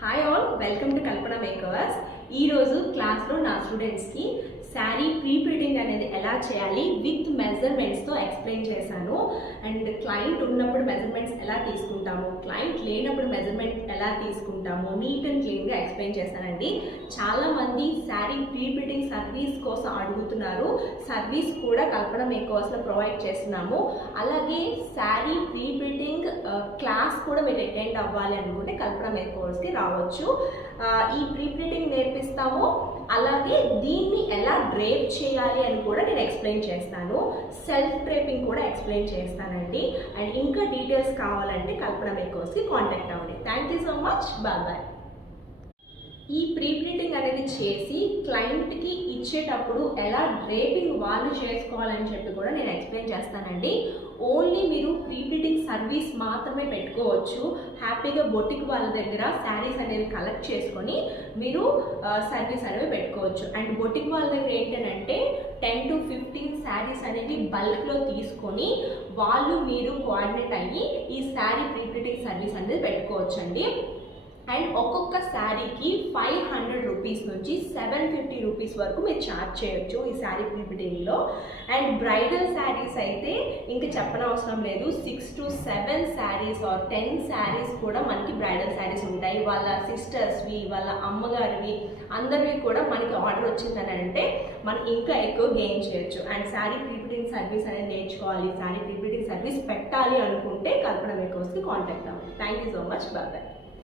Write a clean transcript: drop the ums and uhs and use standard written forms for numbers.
Hi all, welcome to Kalpana makers. ఈరోజు క్లాస్లో నా స్టూడెంట్స్కి శారీ ప్రీ ప్రింటింగ్ అనేది ఎలా చేయాలి విత్ మెజర్మెంట్స్తో ఎక్స్ప్లెయిన్ చేశాను. అండ్ క్లయింట్ ఉన్నప్పుడు మెజర్మెంట్స్ ఎలా తీసుకుంటాము, క్లయింట్ లేనప్పుడు మెజర్మెంట్ ఎలా తీసుకుంటాము, నీట్ అండ్ క్లీన్గా ఎక్స్ప్లెయిన్ చేశానండి. చాలామంది శారీ ప్రీ ప్రింటింగ్ సర్వీస్ కోసం అడుగుతున్నారు. సర్వీస్ కూడా కల్పన మేకర్స్లో ప్రొవైడ్ చేస్తున్నాము. అలాగే శారీ ప్రీ ప్రింటింగ్ క్లాస్ కూడా మీరు అటెండ్ అవ్వాలి అనుకుంటే కల్పన మేకర్స్కి రావచ్చు. ఈ ప్రీ ప్రింటింగ్ నేర్పిస్తాము. అలాగే దీన్ని ఎలా డ్రేప్ చేయాలి అని కూడా నేను ఎక్స్ప్లెయిన్ చేస్తాను. సెల్ఫ్ డ్రేపింగ్ కూడా ఎక్స్ప్లెయిన్ చేస్తానండి. అండ్ ఇంకా డీటెయిల్స్ కావాలంటే కల్పన మేకర్స్కి కాంటాక్ట్ అవ్వండి. Thank you so much. Bye. ఈ ప్రీ ప్రింటింగ్ అనేది చేసి క్లయింట్కి ఇచ్చేటప్పుడు ఎలా డ్రేపింగ్ వాళ్ళు చేసుకోవాలని చెప్పి కూడా నేను ఎక్స్ప్లెయిన్ చేస్తానండి. ఓన్లీ మీరు ప్రీ ప్రింటింగ్ సర్వీస్ మాత్రమే పెట్టుకోవచ్చు. హ్యాపీగా బొటిక్ వాళ్ళ దగ్గర శారీస్ అనేవి కలెక్ట్ చేసుకొని మీరు సర్వీస్ అనేవి పెట్టుకోవచ్చు. అండ్ బొటిక్ వాళ్ళ దగ్గర ఏంటంటే 10 to 15 శారీస్ అనేవి బల్క్లో తీసుకొని మీరు కోఆర్డినేట్ అయ్యి ఈ శారీ ప్రీ ప్రింటింగ్ సర్వీస్ అనేది పెట్టుకోవచ్చు అండి. అండ్ ఒక్కొక్క శారీకి 500 రూపీస్ నుంచి 750 రూపీస్ వరకు మీరు ఛార్జ్ చేయొచ్చు ఈ శారీ ప్రీ ప్రింటింగ్లో. అండ్ బ్రైడల్ శారీస్ అయితే ఇంకా చెప్పనవసరం లేదు. 6 to 7 శారీస్ ఆర్ 10 శారీస్ కూడా మనకి బ్రైడల్ శారీస్ ఉంటాయి. వాళ్ళ సిస్టర్స్వి, వాళ్ళ అమ్మగారివి, అందరివి కూడా మనకి ఆర్డర్ వచ్చిందని అంటే మనం ఇంకా ఎక్కువ గెయిన్ చేయొచ్చు. And sari pre printing service అనేది నేర్చుకోవాలి, శారీ ప్రీ ప్రింటింగ్ సర్వీస్ పెట్టాలి అనుకుంటే కల్పన మేకర్స్కి కాంటాక్ట్ అవ్వండి. Thank you so much. Bye.